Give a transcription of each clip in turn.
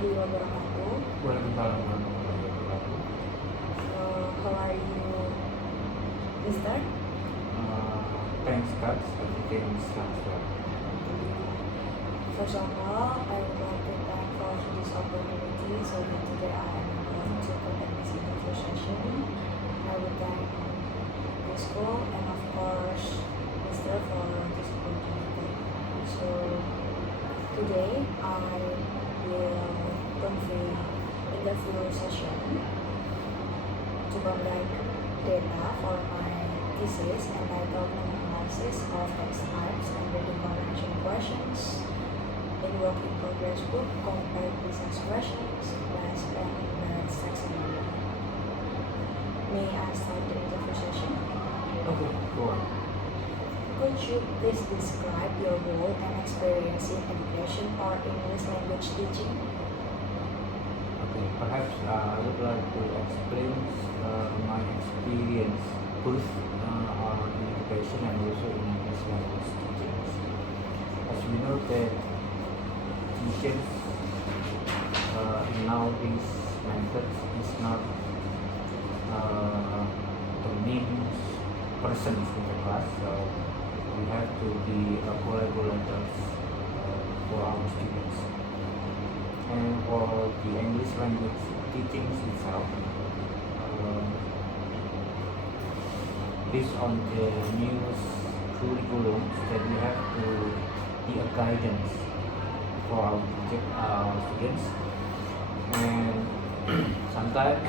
warahmatullahi wabarakatuh. Waalaikumsalam warahmatullahi wabarakatuh. How are you, Mister? Thanks, Kak. Everything is well. First of all, I would like to thank for this opportunity. So that today I am going to conduct this interview session. I would thank the school and of course Mister for this opportunity. So today I will convey interview session to conduct data for my thesis entitled Analysis of Text Types and Reading Comprehension Questions in Work in Progress Book Compared Business Questions Last and Barrett's Taxonomy. May I start the interview session? Okay, go on. Could you please describe your role and experience in education or English language teaching? Okay, perhaps I would like to explain my experience both in education and also in English language teaching. As we know that teachers in nowadays methods is not the main person in the class, so we have to be collaborators for our students. And for the English language teachings itself, based on the new curriculum, that we have to be a guidance for our students, and sometimes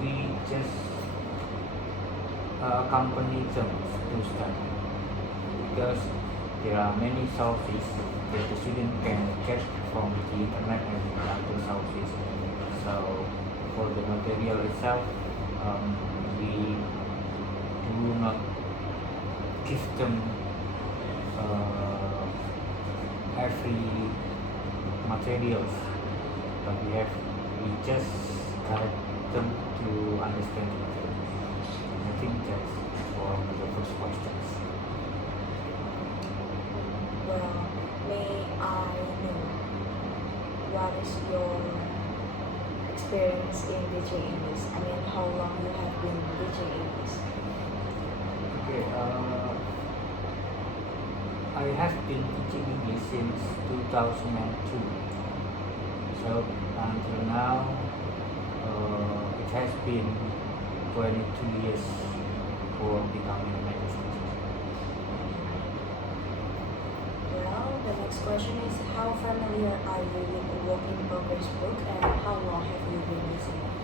we just accompany them to study because there are many sources that the student can get from the internet and other sources. So for the material itself, we do not give them every materials, but we just guide them to understand it. I think that's for the first questions. Well, may I know what is your experience in teaching English? I mean, how long you have been teaching English? Okay, I have been teaching English since 2002. So until now, it has been 22 years for becoming an English teacher. Well, the next question is how familiar are you with the Work in Progress book and how long have you been using it?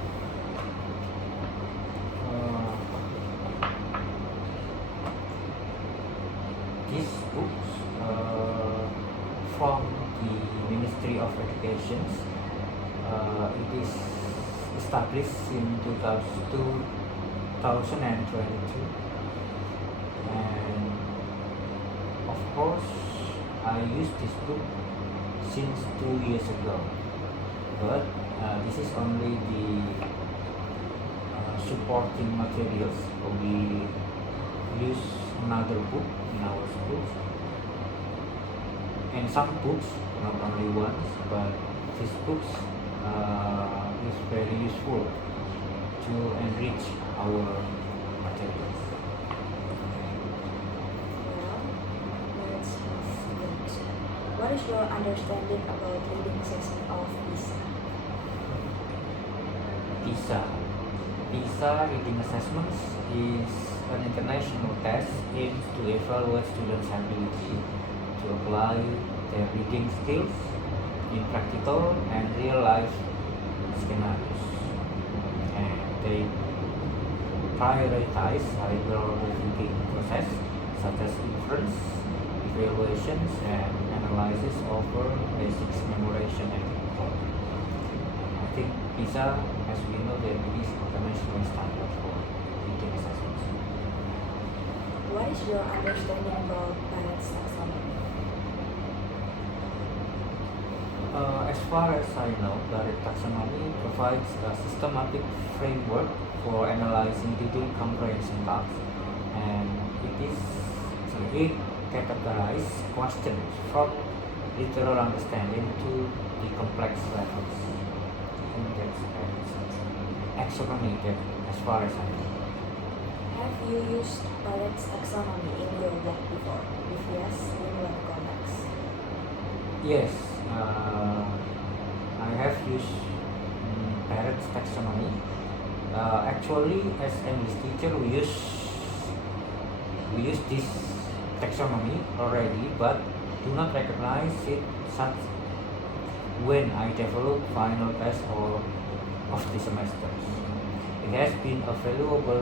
These books from the Ministry of Education, it is established in 2022, and of course I used this book since 2 years ago, but this is only the supporting materials. We use another book in our schools, and some books, not only ones, but these books is very useful to enrich our materials. Well, let's move to the next one. What is your understanding about reading assessment of PISA? PISA reading assessments is an international test aimed to evaluate students' ability to apply their reading skills in practical and real-life scenarios. And they prioritize high-order thinking process such as inference, evaluations, and analysis over basics memorization and recall. I think PISA, as we know, that it is international standard for reading assessments. What is your understanding about Barrett's taxonomy? As far as I know, Barrett's taxonomy provides a systematic framework for analyzing reading comprehension tasks, and it categorizes questions from literal understanding to the complex levels. I think that's taxonomy that as far as I know. Have you used Pareto taxonomy in your work before? If yes, in what context? Yes, I have used Pareto taxonomy. Actually, as English teacher, we use this taxonomy already, but do not recognize it such when I develop final test or of the semester. It has been a valuable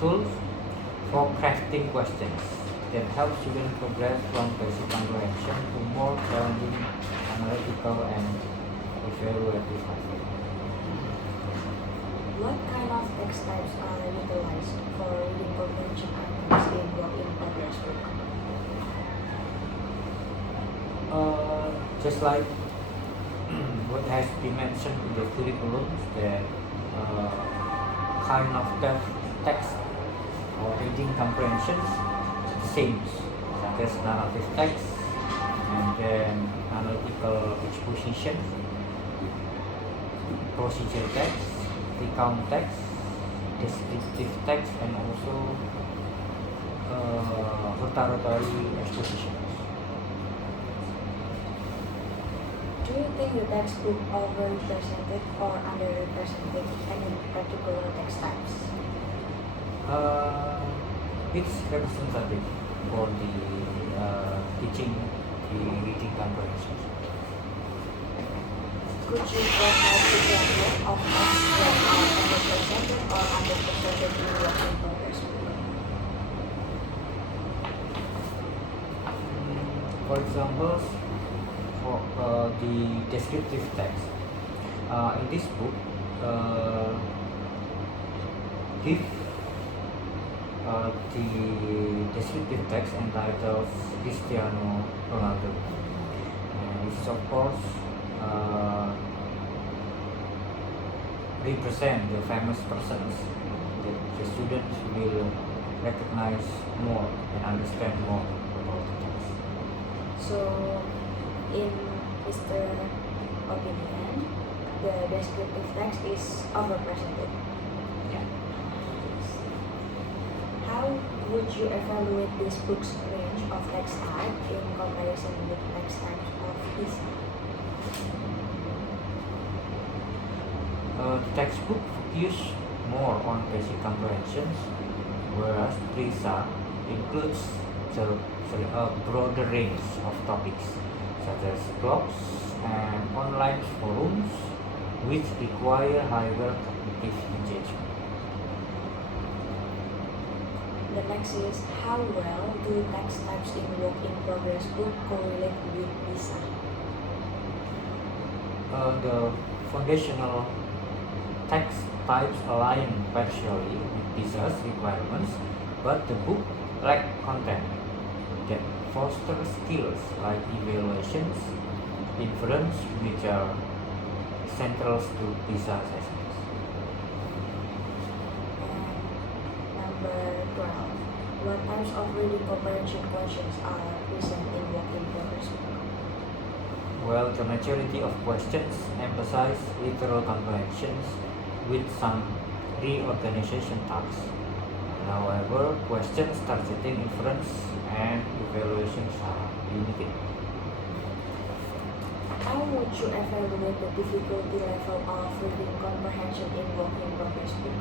tool for crafting questions that help students progress from basic comprehension to more challenging analytical and evaluative level. What kind of text types are utilized for reading comprehension items in work in progress book? Just like what has been mentioned in the curriculum, that kind of text or reading comprehensions same, such as narrative text and then analytical exposition, procedure text, recount text, descriptive text, and also rotatory exposition. Do you think the textbook overrepresented or underrepresented any particular text types? It's representative for the teaching the reading comprehension. Could you provide examples of texts that are overrepresented or underrepresented in work in progress book? For example, for the descriptive text in this book, give the descriptive text entitled Cristiano Ronaldo, and this is of course represent the famous persons that the students will recognize more and understand more about the text. So, in Mr. opinion, the descriptive text is overrepresented. Yeah. How would you evaluate this book's range of text type in comparison with text types of PISA? The textbook focus more on basic comprehensions, whereas PISA includes a broader range of topics such as blogs and online forums, which require higher cognitive engagement. The next is, how well do text types in work in progress book correlate with PISA? The foundational text types align partially with PISA's requirements, but the book lacks content that foster skills like evaluations, inference, which are central to PISA assessments. And number 12, what types of reading comprehension questions are present in work in progress book? Well, the majority of questions emphasize literal comprehensions with some reorganization tasks. However, questions targeting inference and evaluations are limited. How would you evaluate the difficulty level of reading comprehension in work in progress book?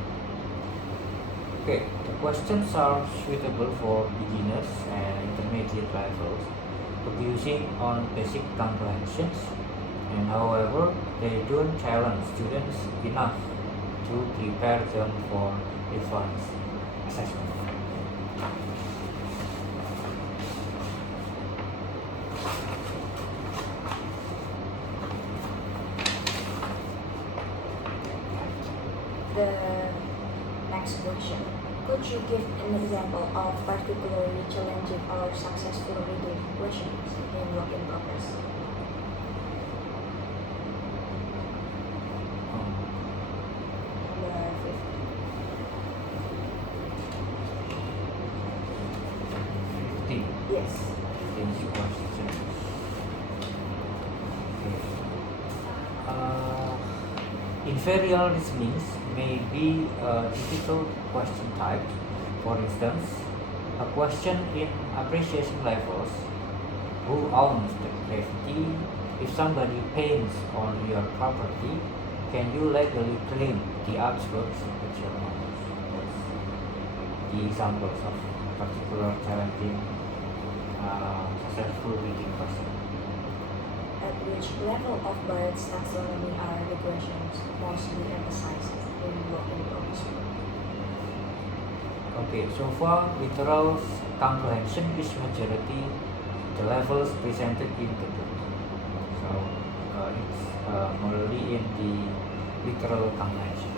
Okay, the questions are suitable for beginners and intermediate levels, focusing on basic comprehensions, and however, they don't challenge students enough to prepare them for advanced assessment. The next question. Could you give an example of particularly challenging or successful reading questions in work in progress? Number 15. 15. Yes. 15 question. Inferior reasonings may be a difficult question type. For instance, a question in appreciation levels: who owns the gravity? If somebody paints on your property, can you legally claim the artworks at your home? That's the examples of particular challenging successful reading question. At which level of Barrett's taxonomy are the questions mostly emphasized in work in progress? Okay, so far literal comprehension is majority the levels presented in the book. So it's only in the literal comprehension.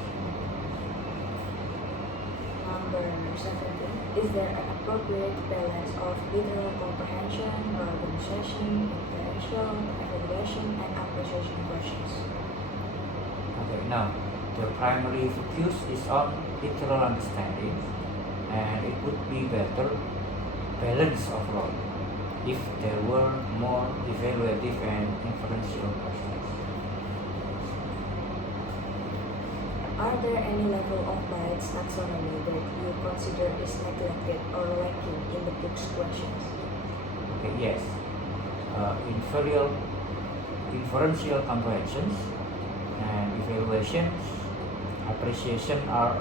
Number 17. Is there an appropriate balance of literal comprehension, organization, intellectual, evaluation, and appreciation questions? Okay, now the primary focus is on literal understanding, and it would be better balance overall if there were more evaluative and inferential questions. Are there any level of Barrett's taxonomy that you consider is neglected or lacking in the book's questions? Okay, yes. Inferential comprehensions and evaluations, appreciation are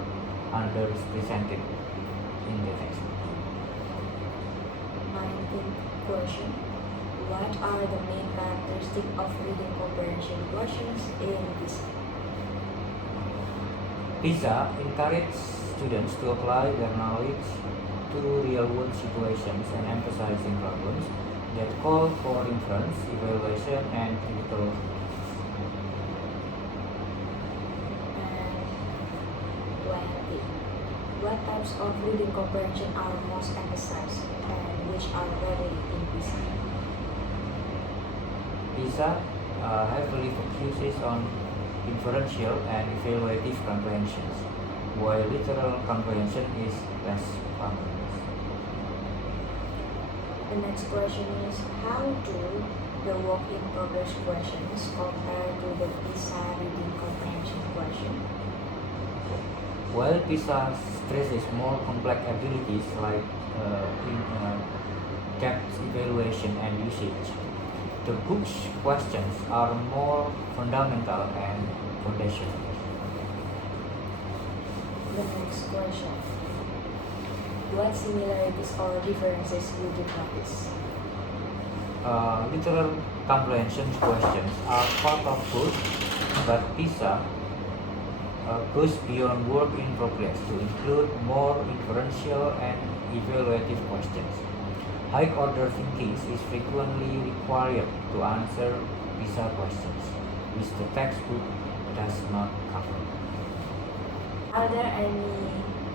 underrepresented in the text. 19th question. What are the main characteristics of reading comprehension questions in PISA? PISA encourages students to apply their knowledge to real-world situations and emphasizing problems that call for inference, evaluation, and critical And 20. What types of reading comprehension are most emphasized and which are rarely in PISA? PISA heavily focuses on inferential and evaluative comprehensions, while literal comprehension is less prominent. The next question is, how do the work in progress questions compare to the PISA reading comprehension question? While PISA stresses more complex abilities like depth evaluation and usage, the book's questions are more fundamental and foundational. The next question. What similarities or differences would you notice? Literal comprehension questions are part of book, but PISA goes beyond work in progress to include more inferential and evaluative questions. High order thinking is frequently required to answer PISA questions, which the textbook does not cover.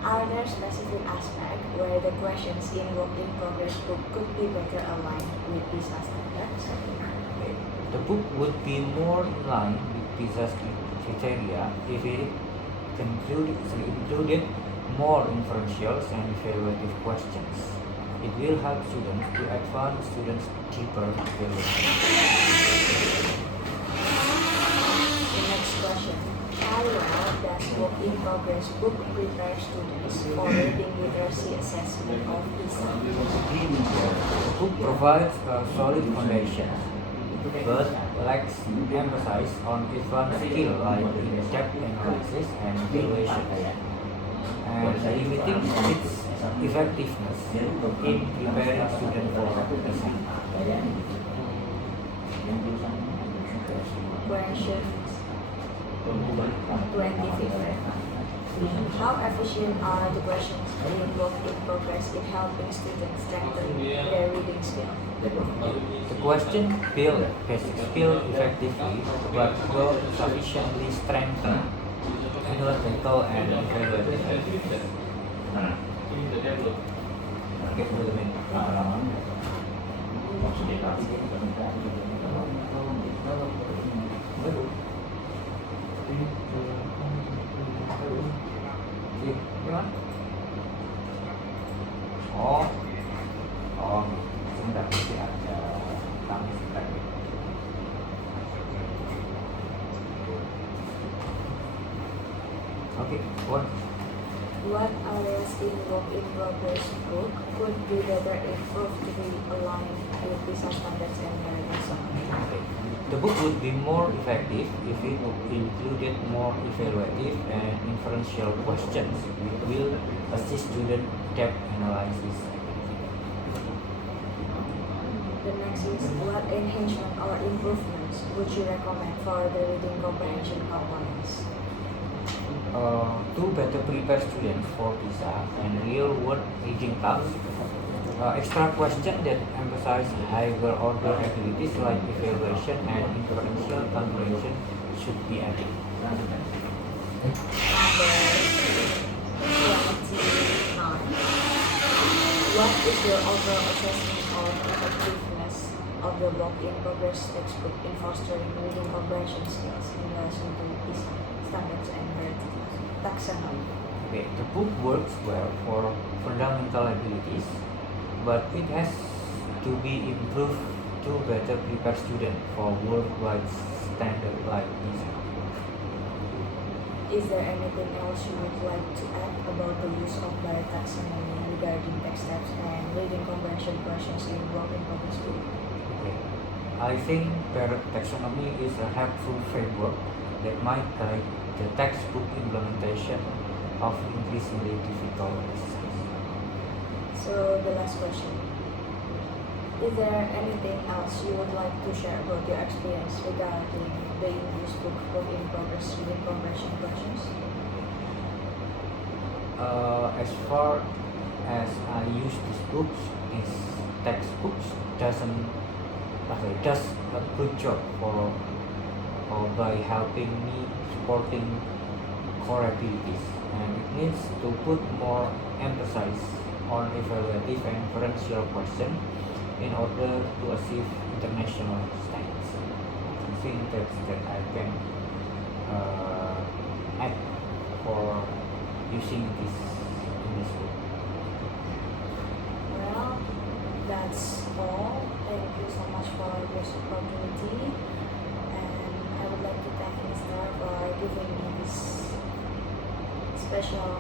Are there specific aspects where the questions in work in progress book could be better aligned with PISA standards? Okay. The book would be more in line with PISA's criteria if it included more inferential and evaluative questions. It will help students to advance students' deeper evaluation. The next question. How well does work in progress book prepare students for reading literacy assessment of PISA? The book provides a solid foundation, but lacks emphasis on advanced skills like in-depth analysis and evaluation, and limiting its effectiveness in preparing students for exam. Question 25. How efficient are the questions in work in progress in helping students strengthen their reading skill? The question build basic skill effectively, but not sufficiently strengthen analytical and evaluative abilities. Give me a minute. Gimana? Oh, sebentar nanti ada kami sebentar. Okay, what? What areas in work in progress book could be better improved to be aligned with PISA standards and their taxonomy? Okay. The book would be more effective if it included more evaluative and inferential questions which will assist student depth analysis. The next is, what enhancement or improvements would you recommend for the reading comprehension components? To better prepare students for PISA and real-world reading tasks, extra questions that emphasize higher order abilities like evaluation and inferential comprehension should be added. Number 29. What is your overall assessment of effectiveness of the work in progress textbook in fostering reading comprehension skills in relation to PISA standards and their taxonomy? Okay, the book works well for fundamental abilities, but it has to be improved to better prepare students for worldwide standard like PISA. Is there anything else you would like to add about the use of the taxonomy regarding text types and reading comprehension questions in work in progress book? Okay. I think Parrot taxonomy is a helpful framework that might guide the textbook implementation of increasingly difficult exercises. So the last question. Is there anything else you would like to share about your experience regarding the English book work in progress reading comprehension questions? As far as I use these books, these textbooks does a good job by helping me supporting core abilities, and it needs to put more emphasis on evaluative and inferential question in order to achieve international standards. I think that I can add for using this in this book. Well, that's all. Thank you so much for this opportunity, and I would like to thank Mr. for giving me this special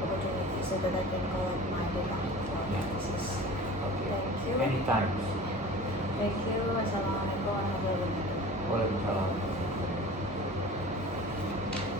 opportunity so that I can collect my data for Yeah. thesis. Okay. Thank you. Anytime. Thank you. Assalamualaikum warahmatullahi wabarakatuh. Waalaikumsalam.